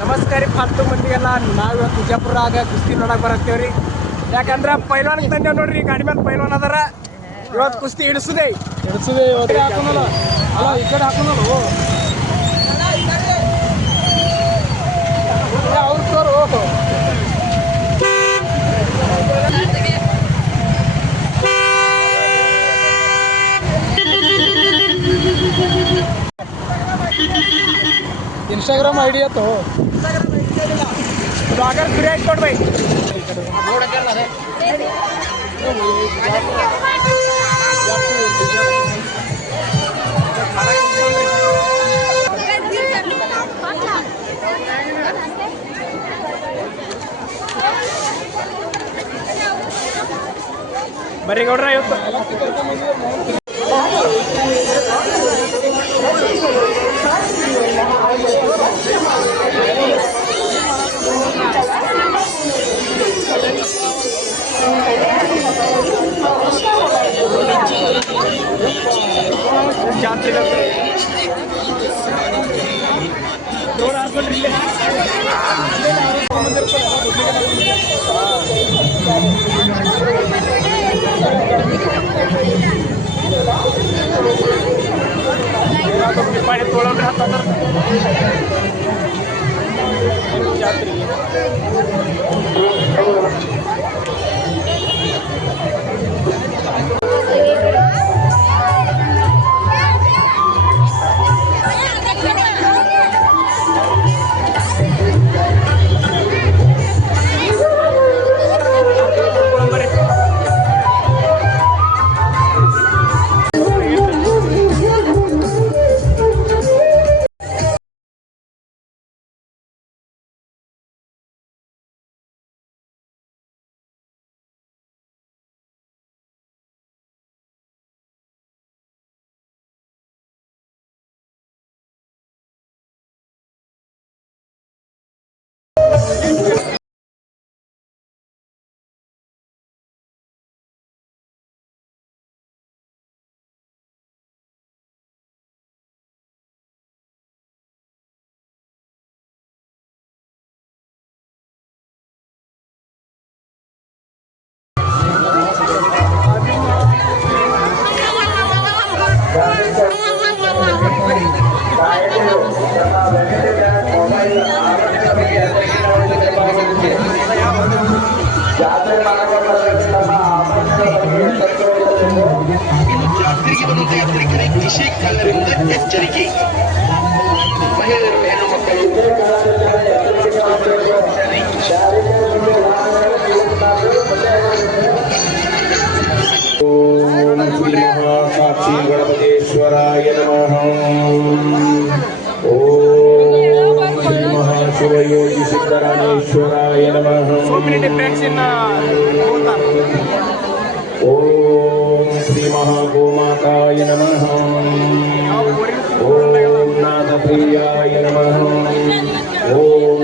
ನಮಸ್ಕಾರ ಫಾಲ್ತು ಮಂದಿಗೆಲ್ಲ. ನಾವು ವಿಜಯಪುರಾಗ ಕುಸ್ತಿ ನೋಡಕ್ಕೆ ಬರತ್ತೇವ್ರಿ. ಯಾಕಂದ್ರೆ ಪೈಲ್ವಾನ್ ತಂದೇವ್ ನೋಡ್ರಿ, ಗಾಡಿ ಮೇಲೆ ಪೈಲ್ವಾನ್ ಅದಾರ. ಇವತ್ತು ಕುಸ್ತಿ ಹಿಡಿಸುದೇ ಹಾಕೋನಲ್ಲ, ಅಲ್ಲ ಈ ಕಡೆ ಹಾಕೋನಲ್ಲ ಅವ್ರ ತೋರು. ಇನ್ಸ್ಟಾಗ್ರಾಮ್ ಐಡಿ ಆಯ್ತು, ಬ್ಲಾಗರ್ ಕ್ರಿಯೇಟ್ ಕೊಡ್ಬೈ. ಬರ್ರಿ ಗೌಡ್ರ ಇವತ್ತು ಜಾತ್ರೆ ರೋಡ್ ಹಾಕ್ಬಿಟ್ರಿ. ಮಾಡಿ ತೊಳೋಣ್ರಿ ಹತ್ತಂದ್ರೆ ಜಾತ್ರೆ ಜಾತ್ರೆಗೆ ಬಂದ ಯಾತ್ರಿಕರೇ ನಿಷೇಧದಿಂದ ಎಚ್ಚರಿಕೆ. ಮಹಿಳೆಯರು ಹೆಣ್ಣು ಮಕ್ಕಳು ಓಂ ಶ್ರೀ ಮಹಾಸಾಕ್ಷಿ ಗಣಪತೇಶ್ವರಾಯ ನಮಃ. ಓಂ ಶ್ರೀ ಮಹಾಶಿವಯೋಗಿ ಸಿದ್ದರಾಮೇಶ್ವರಾಯ ನಮಃ. ಓಂ ಶ್ರೀ ಮಹಾಗೋಮಾತಾಯ ನಮಃ. ಓಂ ನಾದಪ್ರಿಯಾಯ ನಮಃ. ಓಂ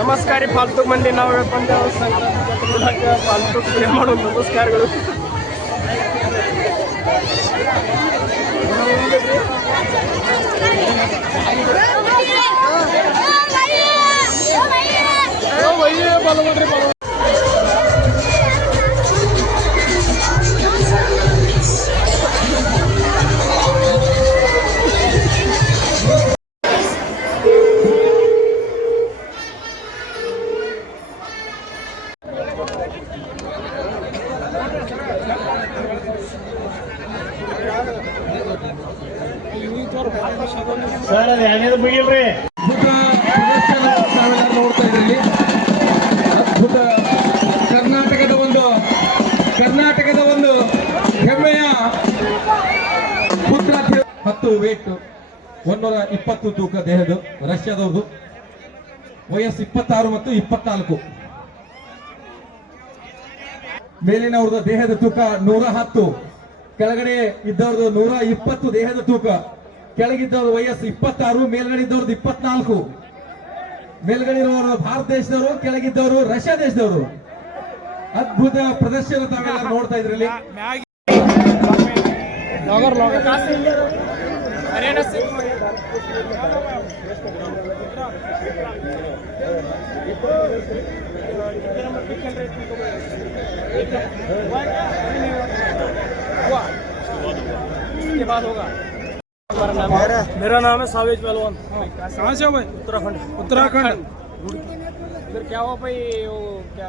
ನಮಸ್ಕಾರ ಫಾಲ್ತು ಮಂದಿ, ನಾವು ಬಂದೇವು ಫಾಲ್ತು ಪ್ಲೇ ಮಾಡೋ ನಮಸ್ಕಾರಗಳು. चालू ಮಾಡ್ರಿ ಸರ್ ಅದು ಏನೇನು ಮುಗಿಲ್ರಿ ತಾವೆಲ್ಲ ನೋಡ್ತಾ ಇದ್ರಿ ಅದ್ಭುತ ಕರ್ನಾಟಕದ ಒಂದು ಹೆಮ್ಮೆಯ ಪುತ್ರ 10 ವೇಟ್ 120 ತೂಕ ದೇಹದ ರಷ್ಯಾದವ್ರದ್ದು ವಯಸ್ಸು 26 ಮತ್ತು 24 ಮೇಲಿನವ್ರದ್ದು ದೇಹದ ತೂಕ 110 ಕೆಳಗಡೆ ಇದ್ದವ್ರದ್ದು 120 ದೇಹದ ತೂಕ ಕೆಳಗಿದ್ದವ್ರ ವಯಸ್ಸು 26 ಮೇಲ್ಗಡೆ ಇದ್ದವ್ರದ್ದು 24 ಮೇಲ್ಗಡೆ ಇರೋರು ಭಾರತ ದೇಶದವರು ಕೆಳಗಿದ್ದವರು ರಷ್ಯಾ ದೇಶದವರು ಅದ್ಭುತ ಪ್ರದರ್ಶನ ತಾವೆಲ್ಲ ನೋಡ್ತಾ ಇದ್ರಲ್ಲಿ मेरा नाम है सावेज पहलवान। कहाँ से हो भाई? उत्तराखंड। फिर क्या हुआ भाई? वो क्या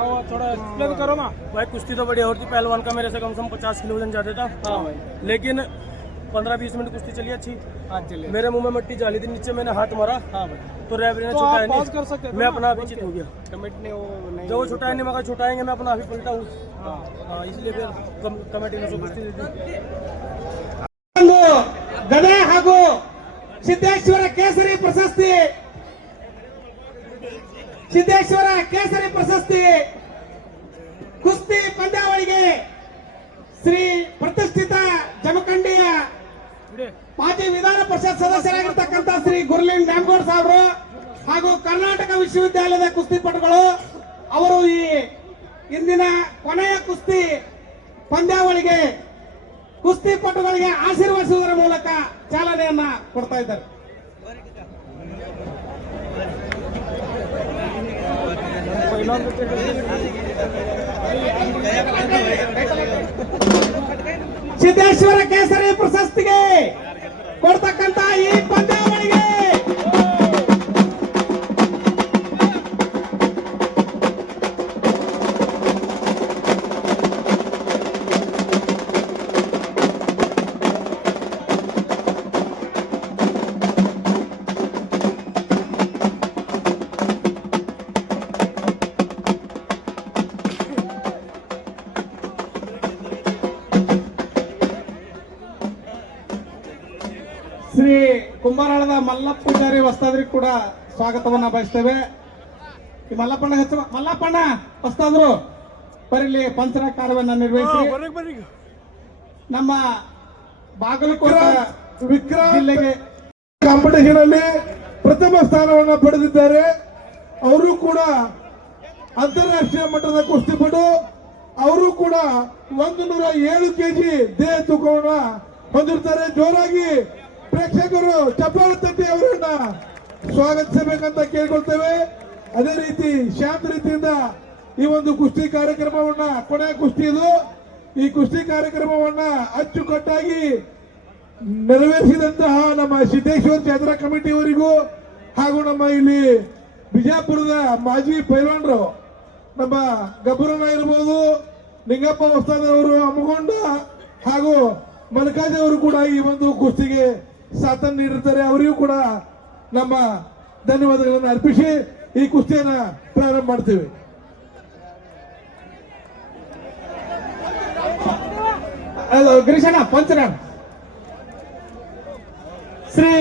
हुआ थोड़ा एक्सप्लेन करो ना भाई। कुश्ती तो बढ़िया होती, पहलवान का मेरे से कम 50 किलो वजन जाता था। हाँ भाई, लेकिन 15-20 मिनट कुश्ती चली अच्छी। हाँ चलिए। मेरे मुंह में मिट्टी जाली थी, नीचे मैंने हाथ मारा। हाँ भाई, तो रेफरी ने छुटाया नहीं, कर सकते मैं अपना आप चित हो गया। कमेटी ने वो नहीं, जो छुटाया नहीं मगर छुटाएंगे, मैं अपना आप ही पलटा हूँ। हाँ, इसलिए फिर कमेटी ने कुश्ती दी थी। ಗದೆ ಹಾಗೂ ಸಿದ್ದೇಶ್ವರ ಕೇಸರಿ ಪ್ರಶಸ್ತಿ ಕುಸ್ತಿ ಪಂದ್ಯಾವಳಿಗೆ ಶ್ರೀ ಪ್ರತಿಷ್ಠಿತ ಜಮಖಂಡಿಯ ಮಾಜಿ ವಿಧಾನ ಪರಿಷತ್ ಸದಸ್ಯರಾಗಿರ್ತಕ್ಕಂಥ ಶ್ರೀ ಗುರ್ಲಿಂಗ್ ನ್ಯಾಮಗೌಡ ಸಾಹೇಬರು ಹಾಗೂ ಕರ್ನಾಟಕ ವಿಶ್ವವಿದ್ಯಾಲಯದ ಕುಸ್ತಿಪಟುಗಳು ಅವರು ಈ ಇಂದಿನ ಕೊನೆಯ ಕುಸ್ತಿ ಪಂದ್ಯಾವಳಿಗೆ ಕುಸ್ತಿಪಟುಗಳಿಗೆ ಆಶೀರ್ವದಿಸುವುದರ ಮೂಲಕ ಚಾಲನೆಯನ್ನ ಕೊಡ್ತಾ ಇದ್ದಾರೆ. ಸಿದ್ದೇಶ್ವರ ಕೇಸರಿ ಪ್ರಶಸ್ತಿಗೆ ಕೊಡ್ತಕ್ಕಂತ ಈ ಪಂದ್ಯಾವಳಿಗೆ ಶ್ರೀ ಕುಂಬಾರಾಳದ ಮಲ್ಲಪ್ಪ ಪೂಜಾರಿ ವಸ್ತಾದ್ರಿಗೆ ಕೂಡ ಸ್ವಾಗತವನ್ನ ಬಯಸ್ತೇವೆ. ಈ ಮಲ್ಲಪ್ಪಣ್ಣ ವಸ್ತಾದ್ರು ಬರೀಲಿ ಪಂಚರ ಕಾರ್ಯವನ್ನ ನಿರ್ವಹಿಸಿ ನಮ್ಮ ಬಾಗಲಕೋಟೆ ಜಿಲ್ಲೆಗೆ ಕಾಂಪಿಟೇಷನ್ ಅಲ್ಲಿ ಪ್ರಥಮ ಸ್ಥಾನವನ್ನು ಪಡೆದಿದ್ದಾರೆ. ಅವರು ಕೂಡ ಅಂತಾರಾಷ್ಟ್ರೀಯ ಮಟ್ಟದ ಕುಸ್ತಿಪಟು. ಅವರು ಕೂಡ 107 ಕೆಜಿ ದೇಹ ತೂಕವನ್ನ ಹೊಂದಿರ್ತಾರೆ. ಜೋರಾಗಿ ಪ್ರೇಕ್ಷಕರು ಚಪ್ಪಾಳೆ ತಟ್ಟಿ ಅವರನ್ನ ಸ್ವಾಗತಿಸಬೇಕಂತ ಕೇಳ್ಕೊಳ್ತೇವೆ. ಅದೇ ರೀತಿ ಶಾಂತ ರೀತಿಯಿಂದ ಈ ಒಂದು ಕುಸ್ತಿ ಕಾರ್ಯಕ್ರಮವನ್ನ, ಕೊನೆಯ ಕುಸ್ತಿ ಇದು, ಈ ಕುಸ್ತಿ ಕಾರ್ಯಕ್ರಮವನ್ನ ಅಚ್ಚುಕಟ್ಟಾಗಿ ನೆರವೇರಿಸಿದಂತಹ ನಮ್ಮ ಸಿದ್ದೇಶ್ವರ ಜಾತ್ರಾ ಕಮಿಟಿಯವರಿಗೂ ಹಾಗೂ ನಮ್ಮ ಇಲ್ಲಿ ಬಿಜಾಪುರದ ಮಾಜಿ ಪೈಲ್ವಾನರು ನಮ್ಮ ಗಬ್ಬರಣ್ಣ ಇರಬಹುದು, ನಿಂಗಪ್ಪ ವಸ್ತಾದವರು, ಅಮ್ಮಗೊಂಡ ಹಾಗೂ ಮಲ್ಕಾಜ್ ಅವರು ಕೂಡ ಈ ಒಂದು ಕುಸ್ತಿಗೆ ಸಾಥನ್ನು ನೀಡಿರ್ತಾರೆ. ಅವರಿಗೂ ಕೂಡ ನಮ್ಮ ಧನ್ಯವಾದಗಳನ್ನು ಅರ್ಪಿಸಿ ಈ ಕುಸ್ತಿಯನ್ನ ಪ್ರಾರಂಭ ಮಾಡ್ತೇವೆ. ಗಿರೀಶಣ್ಣ ಪಂಚರ ಶ್ರೀ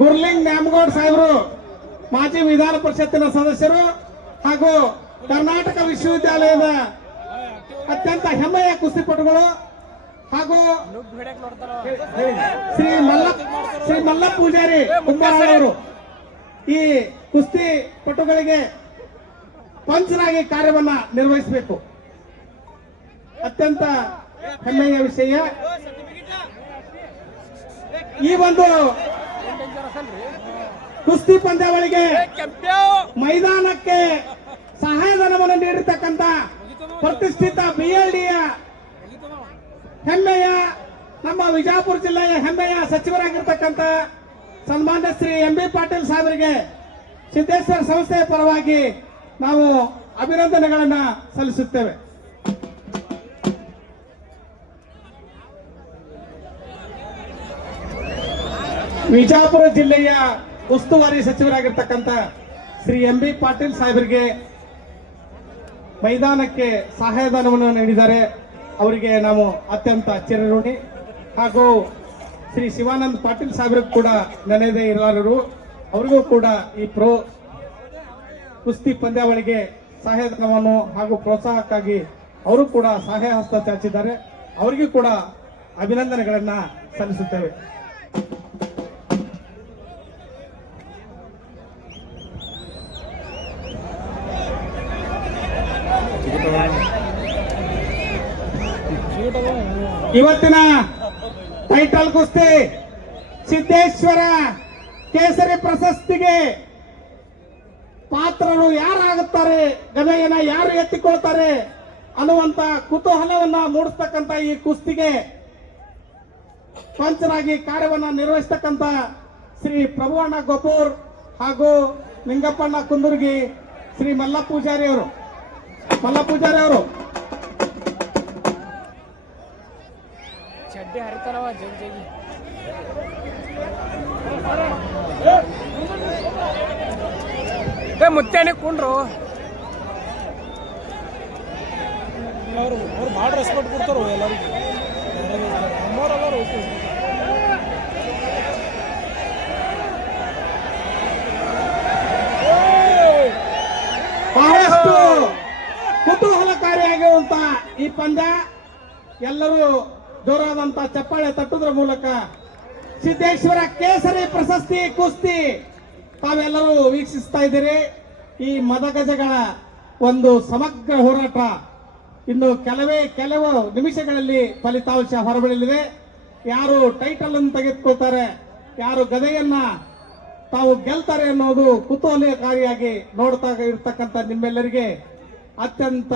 ಗುರ್ಲಿಂಗ್ ನ್ಯಾಮಗೌಡ ಸಾಹೇಬರು ಮಾಜಿ ವಿಧಾನ ಪರಿಷತ್ತಿನ ಸದಸ್ಯರು ಹಾಗೂ ಕರ್ನಾಟಕ ವಿಶ್ವವಿದ್ಯಾಲಯದ ಅತ್ಯಂತ ಹೆಮ್ಮೆಯ ಕುಸ್ತಿಪಟುಗಳು ಹಾಗೂ ಶ್ರೀ ಮಲ್ಲಪ್ಪ ಪೂಜಾರಿ ಕುಂಬಾರವರು ಈ ಕುಸ್ತಿ ಪಟುಗಳಿಗೆ ಪಂಚರಾಗಿ ಕಾರ್ಯವನ್ನ ನಿರ್ವಹಿಸಬೇಕು. ಅತ್ಯಂತ ಹೆಮ್ಮೆಯ ವಿಷಯ. ಈ ಒಂದು ಕುಸ್ತಿ ಪಂದ್ಯಾವಳಿಗೆ ಕೆಂಪ್ಯೋ ಮೈದಾನಕ್ಕೆ ಸಹಾಯಧನವನ್ನು ನೀಡಿರ್ತಕ್ಕಂಥ ಪ್ರತಿಷ್ಠಿತ BLDಯ ಹೆಮ್ಮೆಯ ನಮ್ಮ ವಿಜಯಪುರ ಜಿಲ್ಲೆಯ ಹೆಮ್ಮೆಯ ಸಚಿವರಾಗಿರ್ತಕ್ಕಂಥ ಸನ್ಮಾನ್ಯ ಶ್ರೀ MB ಪಾಟೀಲ್ ಸಾಹೇಬರಿಗೆ ಸಿದ್ದೇಶ್ವರ ಸಂಸ್ಥೆಯ ಪರವಾಗಿ ನಾವು ಅಭಿನಂದನೆಗಳನ್ನ ಸಲ್ಲಿಸುತ್ತೇವೆ. ವಿಜಯಪುರ ಜಿಲ್ಲೆಯ ಉಸ್ತುವಾರಿ ಸಚಿವರಾಗಿರ್ತಕ್ಕಂಥ ಶ್ರೀ MB ಪಾಟೀಲ್ ಸಾಹೇಬರಿಗೆ ಮೈದಾನಕ್ಕೆ ಸಹಾಯಧನವನ್ನು ನೀಡಿದ್ದಾರೆ. ಅವರಿಗೆ ನಾವು ಅತ್ಯಂತ ಚಿರಋಣಿ. ಹಾಗೂ ಶ್ರೀ ಶಿವಾನಂದ್ ಪಾಟೀಲ್ ಸಾಹೇಬರಿಗೂ ಕೂಡ ನೆನೆದೇ ಇರಲಾರರು. ಅವರಿಗೂ ಕೂಡ ಈ ಕುಸ್ತಿ ಪಂದ್ಯಾವಳಿಗೆ ಸಹಾಯಧನವನ್ನು ಹಾಗೂ ಪ್ರೋತ್ಸಾಹಕ್ಕಾಗಿ ಅವರು ಕೂಡ ಸಹಾಯ ಹಸ್ತ ಚಾಚಿದ್ದಾರೆ. ಅವರಿಗೂ ಕೂಡ ಅಭಿನಂದನೆಗಳನ್ನ ಸಲ್ಲಿಸುತ್ತೇವೆ. ಇವತ್ತಿನ ಟೈಟಲ್ ಕುಸ್ತಿ ಸಿದ್ದೇಶ್ವರ ಕೇಸರಿ ಪ್ರಶಸ್ತಿಗೆ ಪಾತ್ರರು ಯಾರಾಗುತ್ತಾರೆ, ಗದೆಯನ್ನ ಯಾರು ಎತ್ತಿಕೊಳ್ತಾರೆ ಅನ್ನುವಂತ ಕುತೂಹಲವನ್ನ ಮೂಡಿಸ್ತಕ್ಕಂಥ ಈ ಕುಸ್ತಿಗೆ ಪಂಚರಾಗಿ ಕಾರ್ಯವನ್ನ ನಿರ್ವಹಿಸತಕ್ಕಂಥ ಶ್ರೀ ಪ್ರಭುವಣ್ಣ ಗೊಬ್ಬೂರ್ ಹಾಗೂ ನಿಂಗಪ್ಪಣ್ಣ ಕುಂದುರ್ಗಿ, ಶ್ರೀ ಮಲ್ಲ ಪೂಜಾರಿ ಅವರು ಚಡ್ಡಿ ಹರಿತಾರವ ಜಗ್ ಜಗಿ ಮುತ್ತೇನೆ ಕುಂಡ್ರು ಅವ್ರು ಭಾಳ ರೆಸ್ಪೆಕ್ಟ್ ಕೊಡ್ತಾರೋ ಎಲ್ಲರಿಗೂ. ನಮ್ಮವರೆಲ್ಲರೂ ಹೋಗ್ತೀವಿ. ಬಹಳಷ್ಟು ಕುತೂಹಲಕಾರಿಯಾಗಿರುವಂತ ಈ ಪಂದ್ಯ ಎಲ್ಲರೂ ಜೋರಾದಂತ ಚಪ್ಪಾಳೆ ತಟ್ಟುವುದರ ಮೂಲಕ ಸಿದ್ದೇಶ್ವರ ಕೇಸರಿ ಪ್ರಶಸ್ತಿ ಕುಸ್ತಿ ತಾವೆಲ್ಲರೂ ವೀಕ್ಷಿಸ್ತಾ ಇದ್ದೀರಿ. ಈ ಮದಗಜಗಳ ಒಂದು ಸಮಗ್ರ ಹೋರಾಟ ಇನ್ನು ಕೆಲವು ನಿಮಿಷಗಳಲ್ಲಿ ಫಲಿತಾಂಶ ಹೊರಬೀಳಲಿದೆ. ಯಾರು ಟೈಟಲ್ ಅನ್ನು ತೆಗೆದುಕೊಳ್ತಾರೆ, ಯಾರು ಗದೆಯನ್ನ ತಾವು ಗೆಲ್ತಾರೆ ಅನ್ನೋದು ಕುತೂಹಲಕಾರಿಯಾಗಿ ನೋಡ್ತಾ ಇರ್ತಕ್ಕಂಥ ನಿಮ್ಮೆಲ್ಲರಿಗೆ ಅತ್ಯಂತ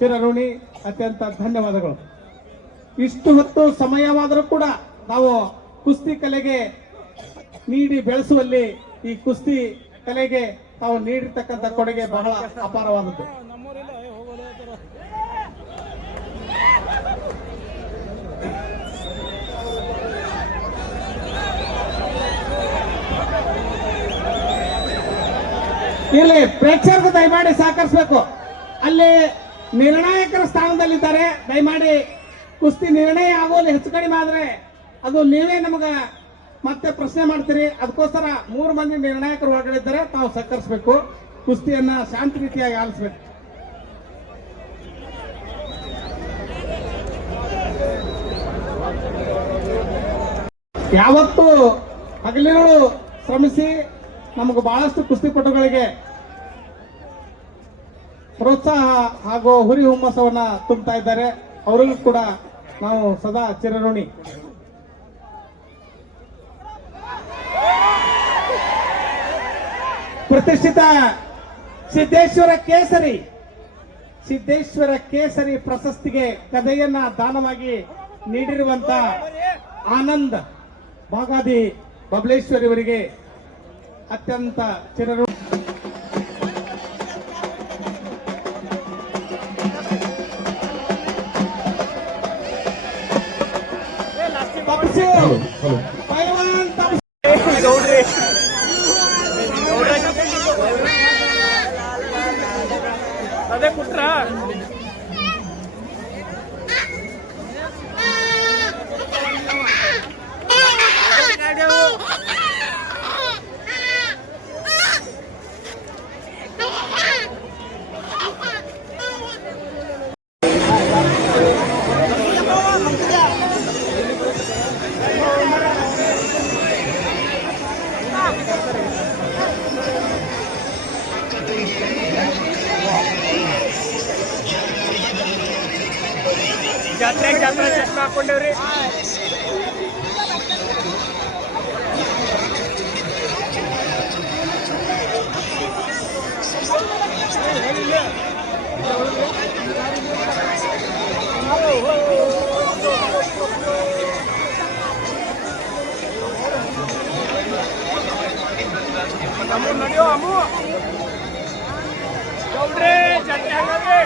ಚಿರಋಣಿ, ಅತ್ಯಂತ ಧನ್ಯವಾದಗಳು. ಇಷ್ಟು ಹೊತ್ತು ಸಮಯವಾದರೂ ಕೂಡ ನಾವು ಕುಸ್ತಿ ಕಲೆಗೆ ನೀಡಿ ಬೆಳೆಸುವಲ್ಲಿ ಈ ಕುಸ್ತಿ ಕಲೆಗೆ ತಾವು ನೀಡಿರ್ತಕ್ಕಂಥ ಕೊಡುಗೆ ಬಹಳ ಅಪಾರವಾದದ್ದು. ನಮ್ಮವರೆಲ್ಲ ಹೋಗೋಲ್ಲ ಥರ ಇಲ್ಲಿ ಪ್ರೇಕ್ಷಕರು ದಯಮಾಡಿ ಸಹಕರಿಸಬೇಕು. ಅಲ್ಲಿ ನಿರ್ಣಾಯಕರ ಸ್ಥಾನದಲ್ಲಿದ್ದಾರೆ. ದಯಮಾಡಿ ಕುಸ್ತಿ ನಿರ್ಣಯ ಆಗೋಲ್ಲಿ ಹೆಚ್ಚು ಕಡಿಮೆ ಆದ್ರೆ ಅದು ನೀವೇ ನಮಗ ಮತ್ತೆ ಪ್ರಶ್ನೆ ಮಾಡ್ತೀರಿ. ಅದಕ್ಕೋಸ್ಕರ 3 ಮಂದಿ ನಿರ್ಣಾಯಕರು ಹೊರಗಡೆ ಇದ್ದಾರೆ. ತಾವು ಸಹಕರಿಸಬೇಕು, ಕುಸ್ತಿಯನ್ನ ಶಾಂತಿ ರೀತಿಯಾಗಿ ಆಲಿಸಬೇಕು. ಯಾವತ್ತು ಹಗಲಿರುಳು ಶ್ರಮಿಸಿ ನಮಗೆ ಬಹಳಷ್ಟು ಕುಸ್ತಿಪಟುಗಳಿಗೆ ಪ್ರೋತ್ಸಾಹ ಹಾಗೂ ಹುರಿ ಹುಮ್ಮಸವನ್ನ ತುಂಬುತ್ತಾ ಇದ್ದಾರೆ. ಅವರಿಗೂ ಕೂಡ ನಾವು ಸದಾ ಚಿರಋಣಿ. ಪ್ರತಿಷ್ಠಿತ ಸಿದ್ದೇಶ್ವರ ಕೇಸರಿ ಪ್ರಶಸ್ತಿಗೆ ಗದೆಯನ್ನ ದಾನವಾಗಿ ನೀಡಿರುವಂತ ಆನಂದ್ ಬಾಗಾದಿ ಬಬಲೇಶ್ವರಿ ಅವರಿಗೆ ಅತ್ಯಂತ ಚಿರಋಣಿ. ಪೈಲ್ವಾನ್ ಗೌಡ್ರಿ ಅದೇ ಕುಟ್ರ ಜಾತ್ರೆ ಚಶ್ಮಾ ಹಾಕೊಂಡೇವ್ರಿ. ಅಮ್ಮು ನಡೆಯೋ ಅಮ್ಮು ಗೌಡ್ರೆ ಜಟ್ಟಿ ಹಂಗದ್ರಿ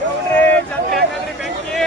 ಗೌಡ್ರೆ ಜಟ್ಟಿ ಹಂಗದ್ರಿ ಬೆಂಕಿ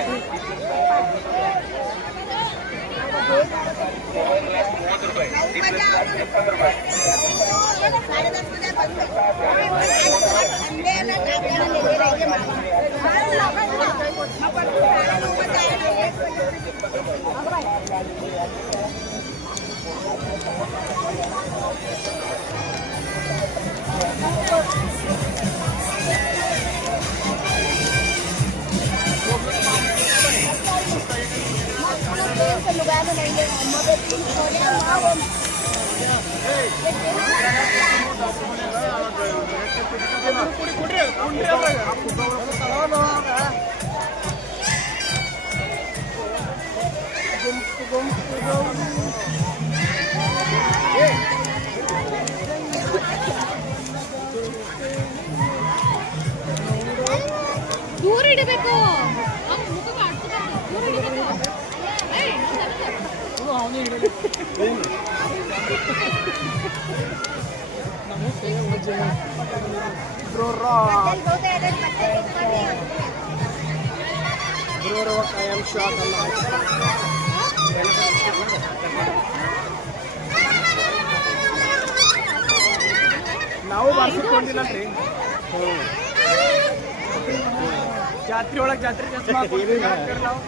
ದೂರ ಇಡಬೇಕು ಮುಖಕ್ಕೆ ಆಡ್ಸ್ಬಾರ್ದು. ದೂರ ಇಡಬೇಕು. ಏಯ್, ಕಾಯಂ ಶಾಕ್ ಅಲ್ಲ ನಾವು ಬರ್ಸಿಕೊಂಡಿಲ್ಲಲ್ರಿ ಜಾತ್ರೆ ಒಳಗೆ ಜಾತ್ರೆ ನಾವು